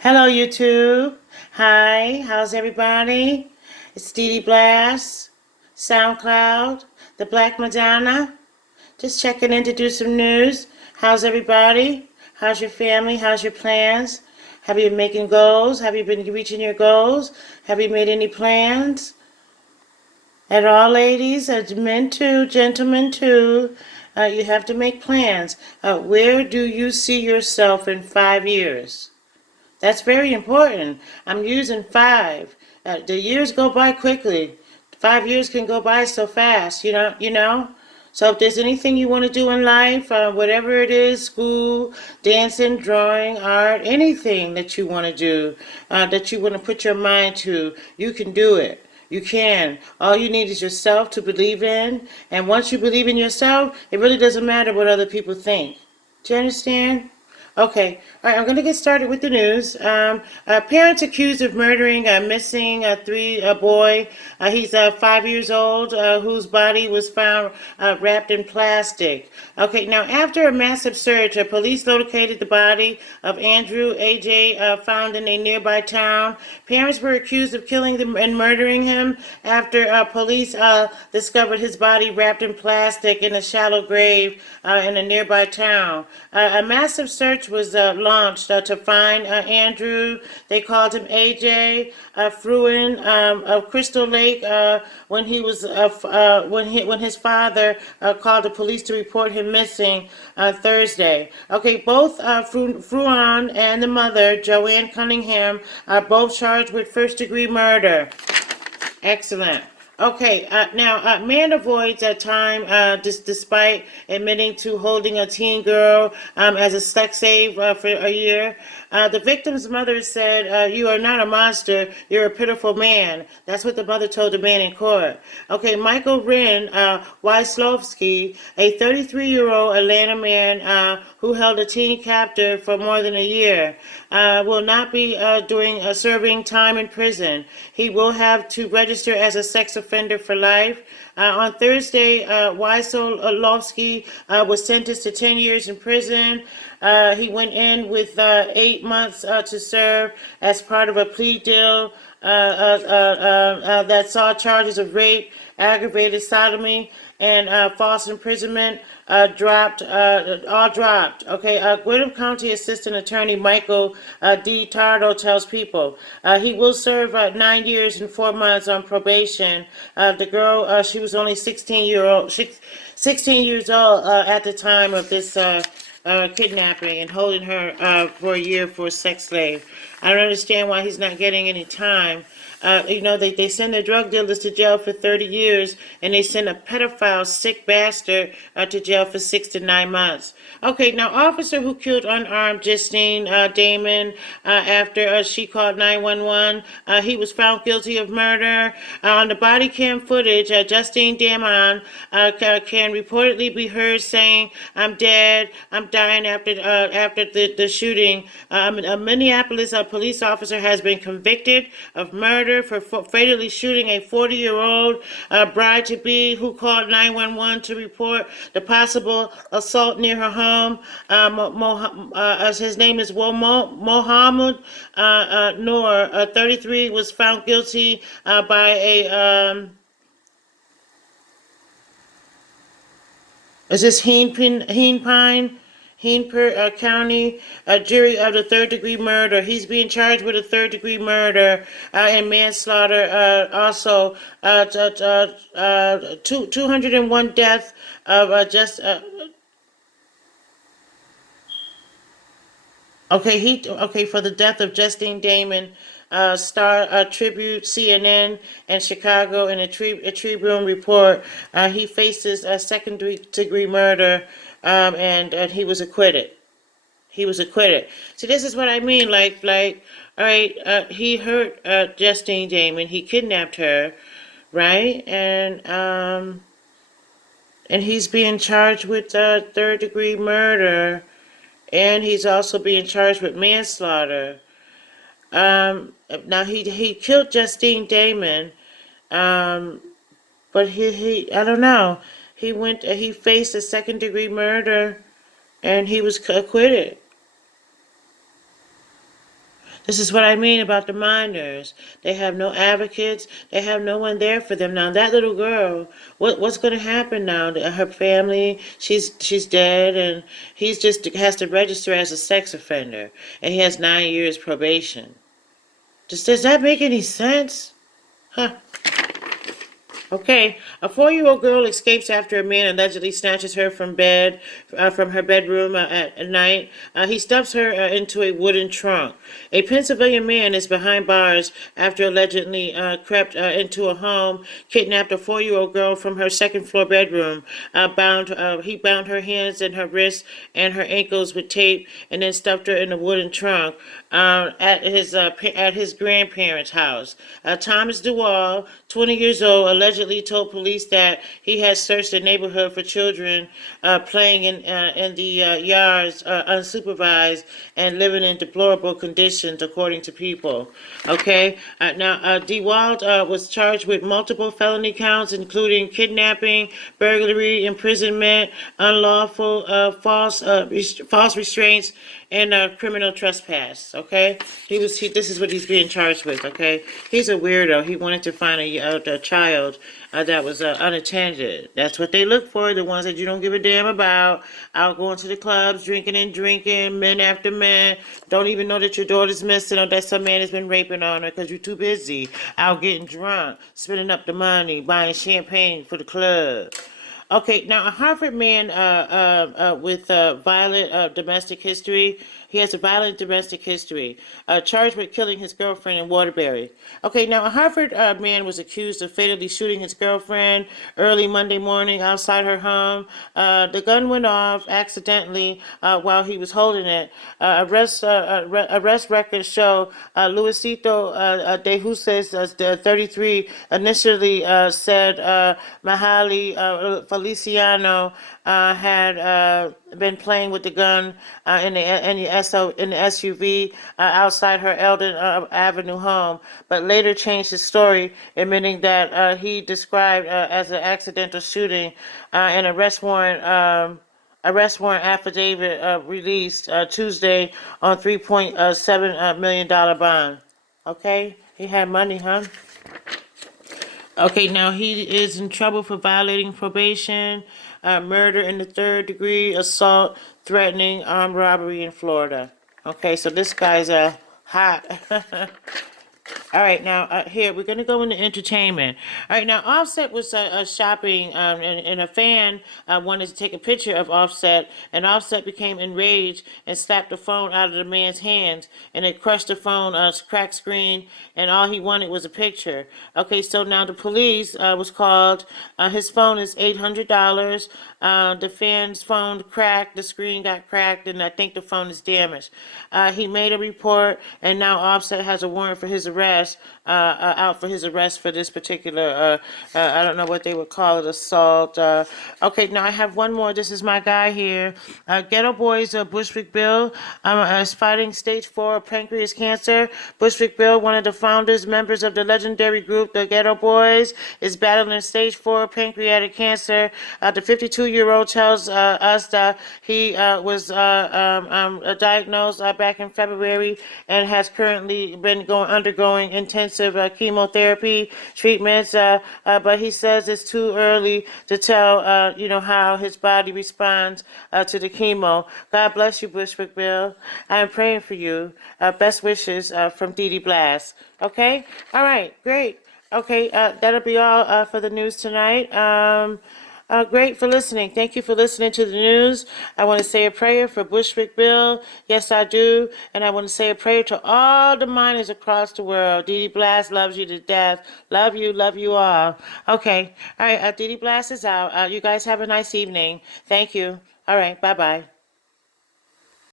Hello, YouTube. Hi, how's everybody? It's DEDE Blast Sound Cloud, the Black Madonna. Just checking in to do some news. How's everybody? How's your family? How's your plans? Have you been making goals? Have you been reaching your goals? Have you made any plans? At all, ladies, men too, gentlemen too. You have to make plans. Where do you see yourself in 5 years? That's very important. I'm using five. The years go by quickly. 5 years can go by so fast, you know. So if there's anything you want to do in life, whatever it is, school, dancing, drawing, art, anything that you want to do, that you want to put your mind to, you can do it. You can. All you need is yourself to believe in. And once you believe in yourself, it really doesn't matter what other people think. Do you understand? Okay, all right, I'm going to get started with the news. Parents accused of murdering a missing a boy. He's 5 years old, whose body was found wrapped in plastic. Okay, now after a massive search, police located the body of Andrew A.J. Found in a nearby town. Parents were accused of killing him and murdering him after police discovered his body wrapped in plastic in a shallow grave in a nearby town. A massive search was launched to find Andrew. They called him AJ Fruin of Crystal Lake when he was when his father called the police to report him missing Thursday. Okay, both Fruin and the mother, Joanne Cunningham, are both charged with first-degree murder. Excellent. Okay, now man avoids at time despite admitting to holding a teen girl as a sex slave for a year. The victim's mother said, "You are not a monster. You're a pitiful man." That's what the mother told the man in court. Okay, Michael Wren Wyslovsky, a 33-year-old Atlanta man who held a teen captive for more than a year, will not be serving time in prison. He will have to register as a sex offender for life. On Thursday, Wyslovsky was sentenced to 10 years in prison. He went in with 8 months to serve as part of a plea deal that saw charges of rape, aggravated sodomy, and false imprisonment all dropped. Okay, Gwinnett County Assistant Attorney Michael D. Tardo tells People he will serve 9 years and 4 months on probation. The girl, she was only 16 years old at the time of this kidnapping and holding her for a year for a sex slave. I don't understand why he's not getting any time. They send the drug dealers to jail for 30 years, and they send a pedophile, sick bastard to jail for 6 to 9 months. Okay, now officer who killed unarmed Justine Damon after she called 911, he was found guilty of murder. On the body cam footage, Justine Damon can reportedly be heard saying, "I'm dead. I'm dying after the shooting." A Minneapolis police officer has been convicted of murder for fatally shooting a 40-year-old bride-to-be who called 911 to report the possible assault near her home. His name is Mohammed Noor, 33, was found guilty by a is this Hennepin County jury of the third-degree murder. He's being charged with a third-degree murder and manslaughter. Also, 201 deaths of just. Okay, for the death of Justine Damon. Star Tribute, CNN, and Chicago in a Tribune report. He faces a second-degree murder, and he was acquitted. He was acquitted. See, this is what I mean. All right, he hurt Justine Damon. He kidnapped her, right? And he's being charged with third-degree murder, and he's also being charged with manslaughter. Now he killed Justine Damon, um, but he I don't know. He faced a second degree murder, and he was acquitted. This is what I mean about the minors. They have no advocates. They have no one there for them. Now that little girl, what's going to happen now? Her family, she's dead, and he's just has to register as a sex offender, and he has 9 years probation. Does that make any sense? Huh? Okay, a 4-year-old girl escapes after a man allegedly snatches her from her bedroom at night. He stuffs her into a wooden trunk. A Pennsylvania man is behind bars after allegedly crept into a home, kidnapped a 4-year-old girl from her second-floor bedroom. He bound her hands and her wrists and her ankles with tape, and then stuffed her in a wooden trunk at his grandparents' house. Thomas Dewall, 20 years old, allegedly told police that he had searched the neighborhood for children playing in the yards unsupervised and living in deplorable conditions, according to People. Okay, now DeWalt was charged with multiple felony counts, including kidnapping, burglary, imprisonment, unlawful false restraints, and criminal trespass. Okay, this is what he's being charged with. Okay, he's a weirdo. He wanted to find a child that was unattended. That's what they look for, the ones that you don't give a damn about, out going to the clubs, drinking and drinking, men after men, don't even know that your daughter's missing or that some man has been raping on her because you're too busy out getting drunk, spending up the money, buying champagne for the club. Okay, now a Harvard man with violent domestic history. He has a violent domestic history, charged with killing his girlfriend in Waterbury. Okay, now a Harvard man was accused of fatally shooting his girlfriend early Monday morning outside her home. The gun went off accidentally while he was holding it. Arrest records show Luisito de Jesus, 33, initially said Mahali Feliciano had been playing with the gun in the SUV outside her Eldon Avenue home, but later changed his story, admitting that he described as an accidental shooting. An arrest warrant affidavit released Tuesday on $3.7 million bond. Okay, he had money, huh? Okay, now he is in trouble for violating probation, murder in the third degree, assault, threatening, armed robbery in Florida. Okay, so this guy's hot. All right, now here we're gonna go into entertainment. All right, now Offset was shopping, and a fan wanted to take a picture of Offset, and Offset became enraged and slapped the phone out of the man's hands, and it crushed the phone, cracked screen, and all he wanted was a picture. Okay, so now the police was called. His phone is $800. The fan's phone cracked, the screen got cracked, and I think the phone is damaged. He made a report, and now Offset has a warrant for his arrest, out for his arrest for this particular, I don't know what they would call it, assault. Okay, now I have one more. This is my guy here. Ghetto Boys, Bushwick Bill, is fighting stage 4 pancreas cancer. Bushwick Bill, one of the founders, members of the legendary group, the Ghetto Boys, is battling stage 4 pancreatic cancer. The 52-year-old tells us that he was diagnosed back in February and has currently been undergoing intensive chemotherapy treatments, but he says it's too early to tell, how his body responds to the chemo. God bless you, Bushwick Bill. I am praying for you. Best wishes from DEDE Blass. Okay? All right, great. Okay, that'll be all for the news tonight. Great for listening. Thank you for listening to the news. I want to say a prayer for Bushwick Bill. Yes, I do. And I want to say a prayer to all the miners across the world. DEDE Blass loves you to death. Love you all. Okay. All right, DEDE Blass is out. You guys have a nice evening. Thank you. All right, bye-bye.